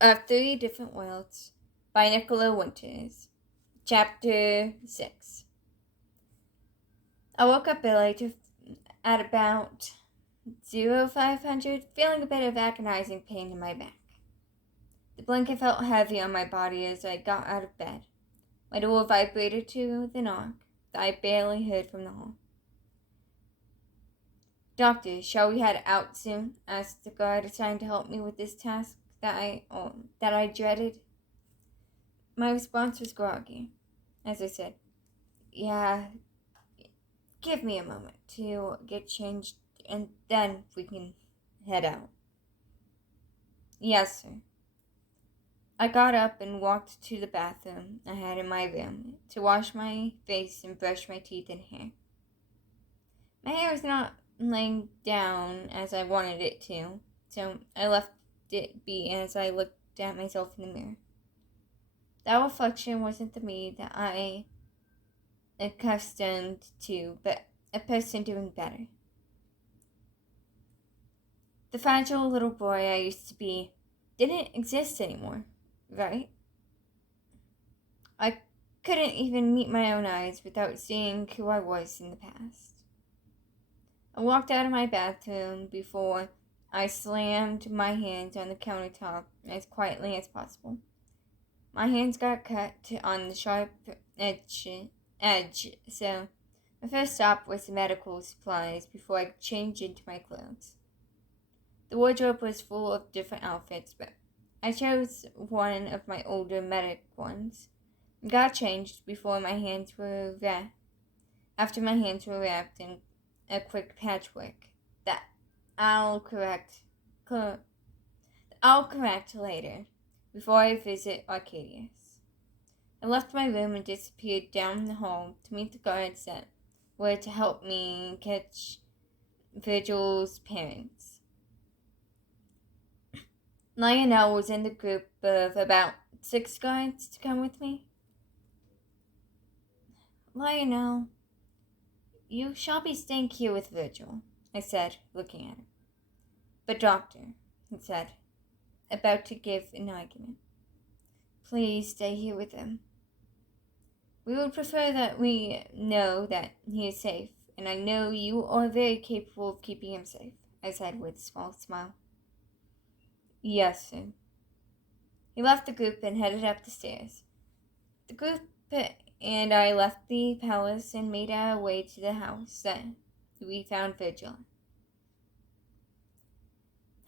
of Three Different Worlds by Nicola Winters. Chapter 6. I woke up early at about 0500, feeling a bit of agonizing pain in my back. The blanket felt heavy on my body as I got out of bed. My door vibrated to the knock that I barely heard from the hall. "Doctor, shall we head out soon?" asked the guard assigned to help me with this task that I dreaded. My response was groggy, as I said, "Yeah, give me a moment to get changed, and then we can head out." "Yes, sir." I got up and walked to the bathroom I had in my room to wash my face and brush my teeth and hair. My hair was not laying down as I wanted it to, so I left it be as I looked at myself in the mirror. That reflection wasn't the me that I accustomed to, but a person doing better. The fragile little boy I used to be didn't exist anymore, right? I couldn't even meet my own eyes without seeing who I was in the past. I walked out of my bathroom before I slammed my hands on the countertop as quietly as possible. My hands got cut on the sharp edge, so my first stop was the medical supplies before I could change into my clothes. The wardrobe was full of different outfits, but I chose one of my older medic ones and got changed before my hands were wrapped. After my hands were wrapped in a quick patchwork that I'll correct later before I visit Arcadius. I left my room and disappeared down the hall to meet the guards that were to help me catch Virgil's parents. Lionel was in the group of about 6 guards to come with me. "Lionel, you shall be staying here with Virgil," I said, looking at him. "But doctor," he said, about to give an argument, "please stay here with him. We would prefer that we know that he is safe, and I know you are very capable of keeping him safe," I said with a small smile. "Yes, sir." He left the group and headed up the stairs. The group and I left the palace and made our way to the house that we found Virgil.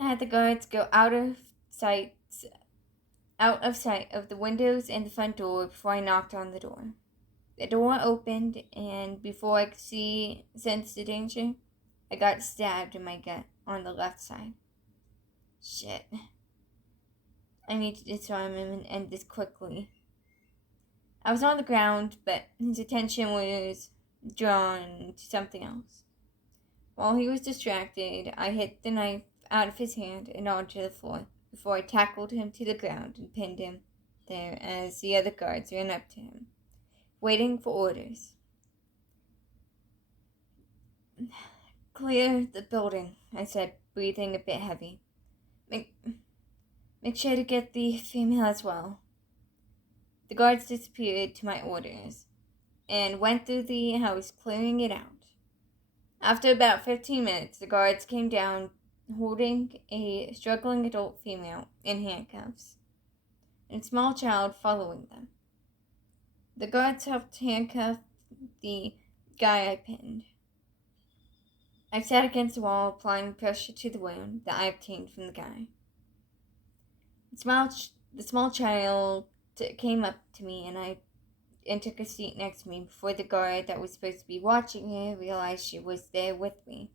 I had the guards go out of sight of the windows and the front door before I knocked on the door. The door opened, and before I could sense the danger, I got stabbed in my gut on the left side. Shit. I need to disarm him and end this quickly. I was on the ground, but his attention was drawn to something else. While he was distracted, I hit the knife out of his hand and onto the floor before I tackled him to the ground and pinned him there as the other guards ran up to him, waiting for orders. "Clear the building," I said, breathing a bit heavy. Make sure to get the female as well." The guards disappeared to my orders and went through the house, clearing it out. After about 15 minutes, the guards came down holding a struggling adult female in handcuffs and a small child following them. The guards helped handcuff the guy I pinned. I sat against the wall, applying pressure to the wound that I obtained from the guy. The small child came up to me and took a seat next to me before the guard that was supposed to be watching her realized she was there with me.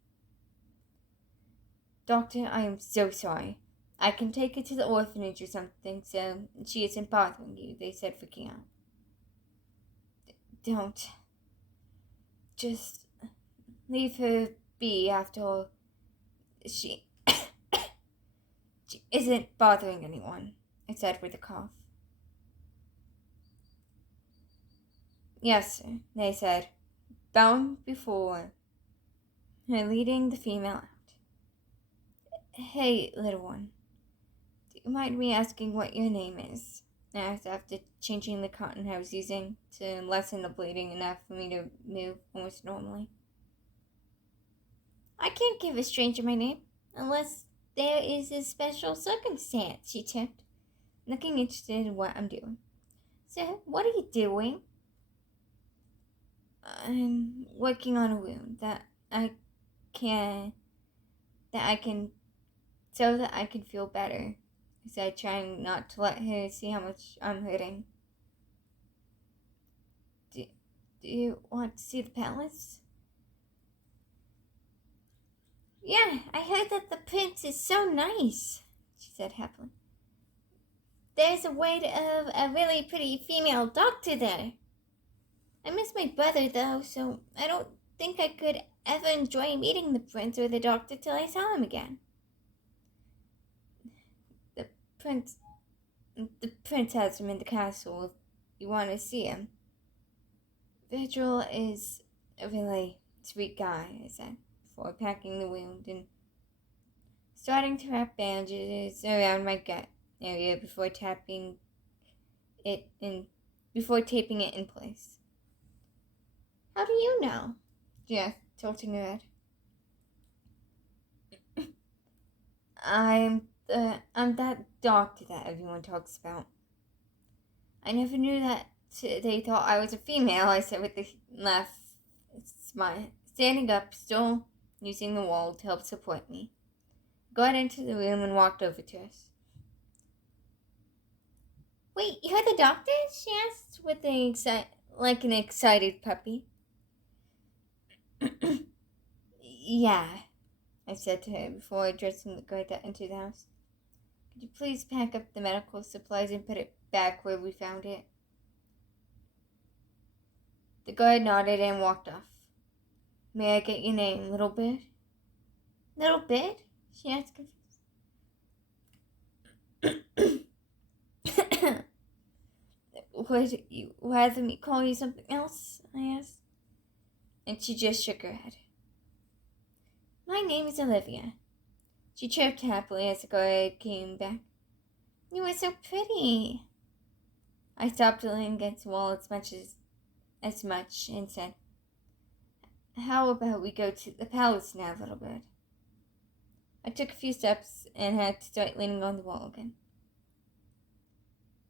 "Doctor, I am so sorry. I can take her to the orphanage or something so she isn't bothering you," they said, freaking out. "Don't. Just leave her be. After all, she isn't bothering anyone," I said with a cough. "Yes, sir," they said, bowing before her, leading the female out. "Hey, little one, you mind me asking what your name is? I asked after changing the cotton I was using to lessen the bleeding enough for me to move almost normally. I can't give a stranger my name unless there is a special circumstance, she tipped, looking interested in what I'm doing. So, what are you doing? I'm working on a wound I can that I can so that I can feel better, I said, trying not to let her see how much I'm hurting. Do you want to see the palace? Yeah, I heard that the prince is so nice, she said happily. There's a wait of a really pretty female doctor there. I miss my brother, though, so I don't think I could ever enjoy meeting the prince or the doctor till I saw him again. The prince The prince has him in the castle if you want to see him. Virgil is a really sweet guy, I said, before packing the wound and starting to wrap bandages around my gut area before taping it in place. How do you know? She asked, tilting her head. I'm that doctor that everyone talks about. I never knew that they thought I was a female, I said with a laugh, smile, standing up, still using the wall to help support me. Got into the room and walked over to us. Wait, you're the doctor? She asked with like an excited puppy. Yeah, I said to her before addressing the guard that entered the house. Could you please pack up the medical supplies and put it back where we found it? The guard nodded and walked off. May I get your name, Little Bit? Little Bit? She asked confused. Would you rather me call you something else? I asked. And she just shook her head. My name is Olivia. She chirped happily as the guard came back. You are so pretty. I stopped leaning against the wall as much and said, how about we go to the palace now, Little Bird? I took a few steps and had to start leaning on the wall again.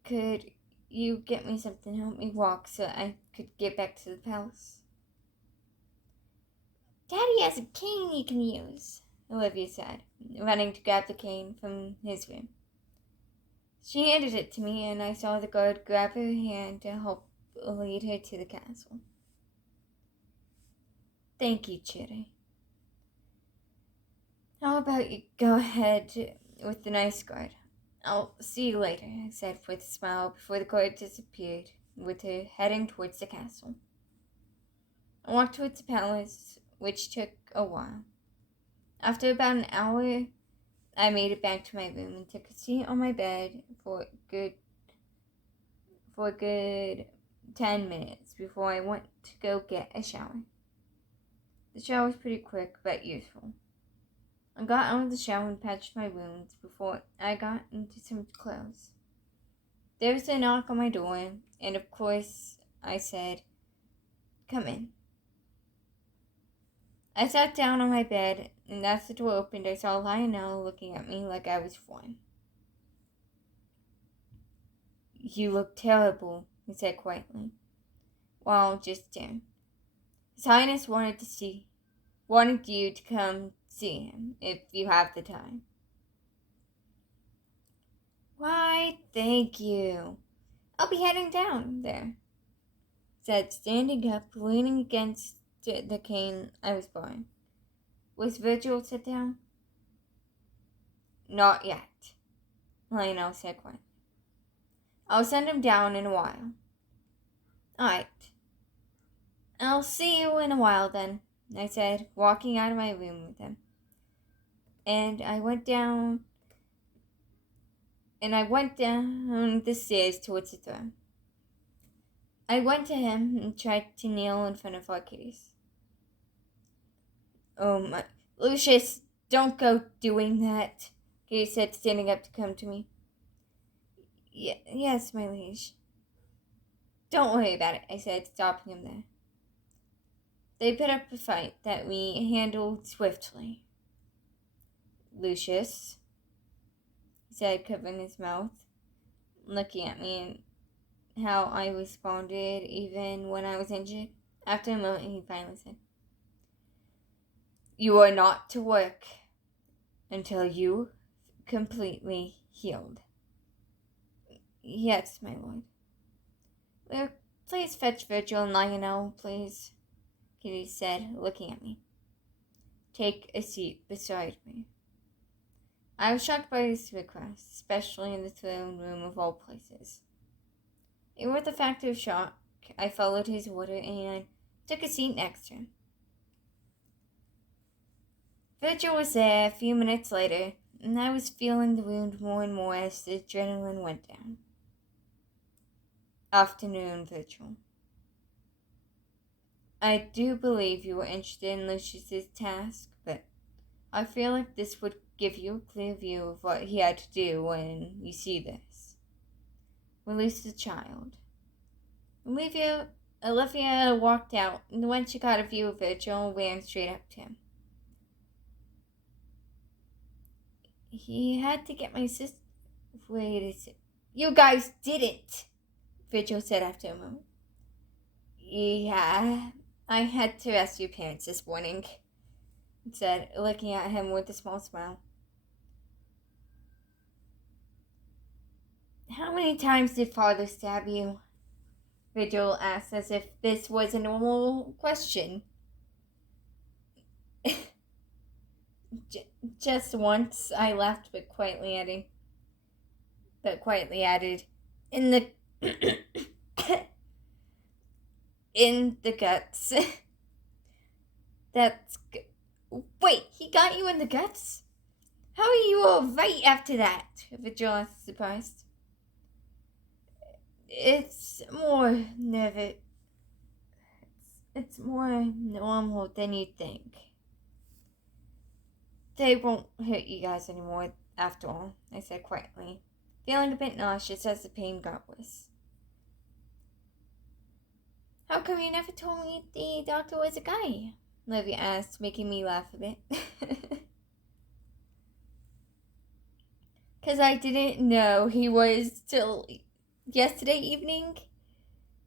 Could you get me something to help me walk so I could get back to the palace? Daddy has a cane you can use, Olivia said, running to grab the cane from his room. She handed it to me, and I saw the guard grab her hand to help lead her to the castle. Thank you, Chitty. How about you go ahead with the nice guard? I'll see you later, I said with a smile before the guard disappeared, with her heading towards the castle. I walked towards the palace, which took a while. After about an hour, I made it back to my room and took a seat on my bed for a good 10 minutes before I went to go get a shower. The shower was pretty quick but useful. I got out of the shower and patched my wounds before I got into some clothes. There was a knock on my door, and of course I said, "Come in." I sat down on my bed, and as the door opened, I saw Lionel looking at me like I was foreign. You look terrible, he said quietly, while just staring. His Highness wanted you to come see him, if you have the time. Why, thank you. I'll be heading down there, said, standing up, leaning against the cane I was borrowing. Was Virgil sit down? Not yet, Lionel said quietly. I'll send him down in a while. All right. I'll see you in a while then, I said, walking out of my room with him. And I went down the stairs towards the throne. I went to him and tried to kneel in front of Arcadius. Oh my, Lucious, don't go doing that, he said, standing up to come to me. Yes, my liege. Don't worry about it, I said, stopping him there. They put up a fight that we handled swiftly. Lucious, he said, covering his mouth, looking at me and how I responded even when I was injured. After a moment, he finally said, "You are not to work until you completely healed." "Yes, my lord." "Please fetch Virgil and Lionel, please," Kitty said, looking at me. "Take a seat beside me." I was shocked by his request, especially in the throne room of all places. With a factor of shock, I followed his order and took a seat next to him. Virgil was there a few minutes later, and I was feeling the wound more and more as the adrenaline went down. "Afternoon, Virgil. I do believe you were interested in Lucious's task, but I feel like this would give you a clear view of what he had to do when you see this. Release the child." Olivia walked out, and when she got a view of Virgil, ran straight up to him. "He had to get my sister." "Wait a second. You guys didn't," Virgil said after a moment. "Yeah, I had to rescue parents this morning," he said, looking at him with a small smile. "How many times did father stab you?" Virgil asked, as if this was a normal question. Just once," I laughed, but quietly added, "In the in the guts." "That's good. Wait, he got you in the guts? How are you all right after that?" Virgil asked, surprised. It's more nervous. It's more normal than you think. They won't hurt you guys anymore after all," I said quietly, feeling a bit nauseous as the pain got worse. "How come you never told me the doctor was a guy?" Olivia asked, making me laugh a bit. "'Cause I didn't know he was till yesterday evening.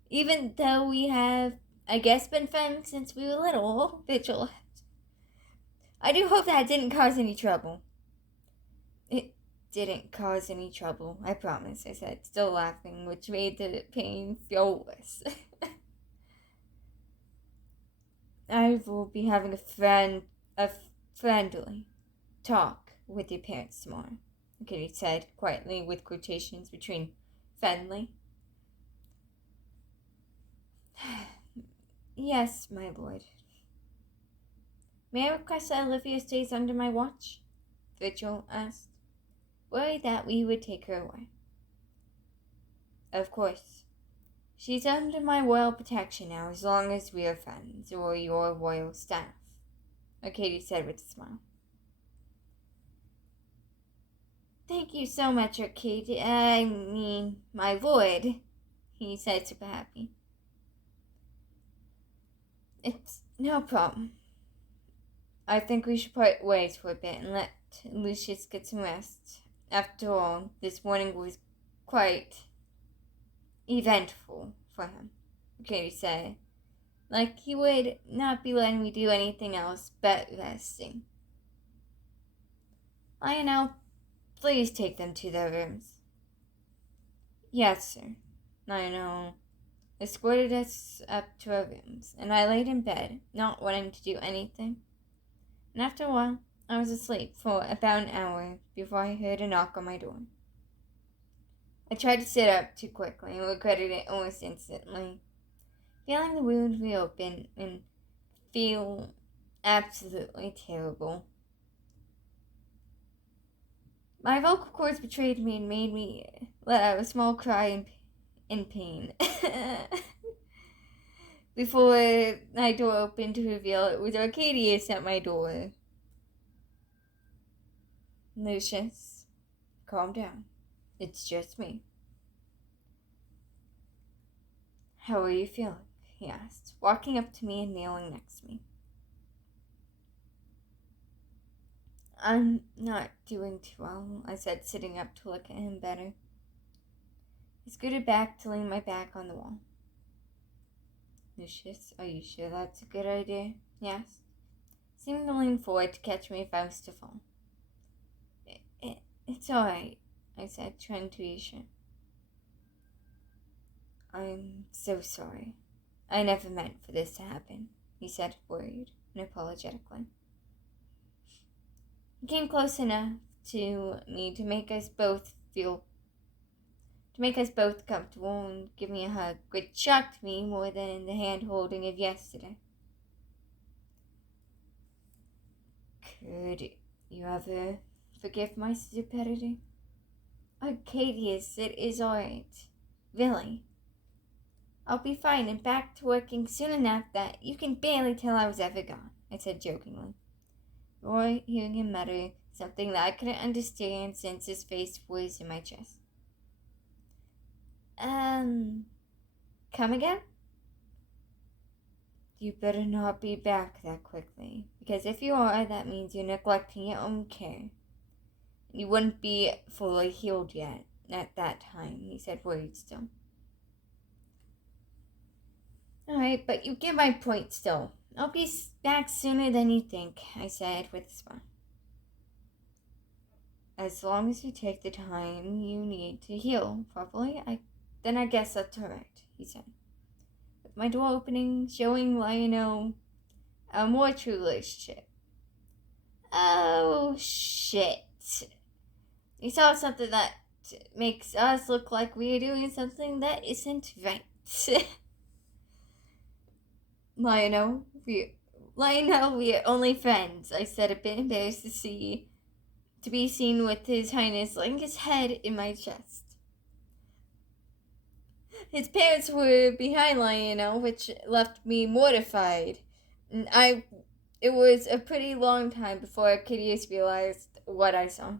Even though we have, I guess, been friends since we were little," Virgil laughed. "I do hope that didn't cause any trouble." "It didn't cause any trouble, I promise," I said, still laughing, which made the pain feel worse. "I will be having a friendly talk with your parents tomorrow," Kitty said quietly, with quotations between friendly. "Yes, my lord." "May I request that Olivia stays under my watch?" Virgil asked, worried that we would take her away. "Of course. She's under my royal protection now as long as we are friends, or your royal staff," Katie said with a smile. "Thank you so much, Katie. I mean, my lord," he said, super happy. "It's no problem. I think we should part ways for a bit and let Lucious get some rest. After all, this morning was quite eventful for him," Katie said, like he would not be letting me do anything else but resting. "Lionel, please take them to their rooms." "Yes, sir." Lionel escorted us up to our rooms, and I laid in bed, not wanting to do anything. And after a while, I was asleep for about an hour before I heard a knock on my door. I tried to sit up too quickly and regretted it almost instantly, feeling the wound reopen and feel absolutely terrible. My vocal cords betrayed me and made me let out a small cry in pain. Before my door opened to reveal it was Arcadius at my door. "Lucious, calm down. It's just me," How are you feeling? He asked, walking up to me and kneeling next to me. I'm not doing too well, I said, sitting up to look at him better. I scooted back to lean my back on the wall. Lucious, are you sure that's a good idea? He asked, seeming to lean forward to catch me if I was to fall. It's all right, I said, trying to reassure. I'm so sorry. I never meant for this to happen, he said, worried and apologetically. He came close enough to me to make us both comfortable and give me a hug, which shocked me more than the hand-holding of yesterday. Could you ever forgive my stupidity? Arcadius, it is all right. Really. I'll be fine and back to working soon enough that you can barely tell I was ever gone, I said jokingly. Or hearing him mutter something that I couldn't understand since his face was in my chest. Come again? You better not be back that quickly, because if you are, that means you're neglecting your own care. You wouldn't be fully healed yet at that time, he said, worried still. Alright, but you get my point still. I'll be back sooner than you think, I said with a smile. As long as you take the time you need to heal properly, then I guess that's alright, he said. With my door opening, showing Lionel a more true relationship. Oh, shit. We saw something that makes us look like we are doing something that isn't right. Lionel, we are only friends, I said, a bit embarrassed to be seen with His Highness laying his head in my chest. His parents were behind Lionel, which left me mortified. It was a pretty long time before Arcadius realized what I saw.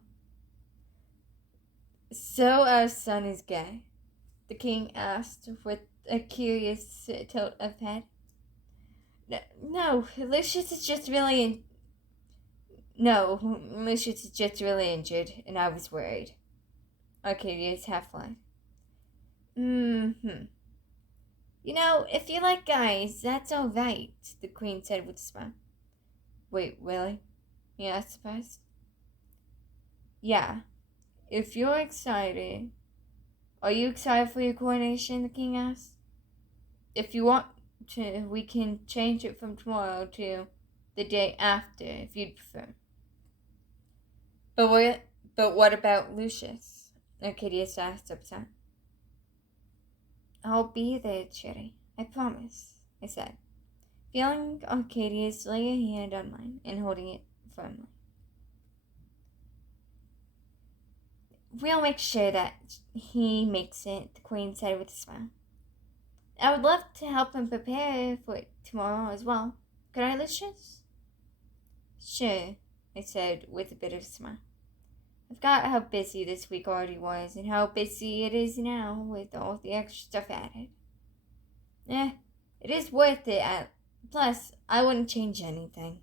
So our son is gay? The king asked with a curious tilt of head. No, Lucious is just really injured, and I was worried. Arcadius half lied. You know, if you like guys, that's all right, the queen said with a smile. Wait, really? He asked surprised. Yeah. If you're excited... Are you excited for your coronation, the king asked. If you want to, we can change it from tomorrow to the day after, if you'd prefer. But what about Lucius? Arcadius asked upset. I'll be there, Cherry. I promise, I said, feeling Arcadius lay a hand on mine and holding it firmly. We'll make sure that he makes it, the queen said with a smile. I would love to help him prepare for it tomorrow as well. Could I, Lucius? Sure, I said with a bit of a smile. I forgot how busy this week already was and how busy it is now with all the extra stuff added. It is worth it. Plus, I wouldn't change anything.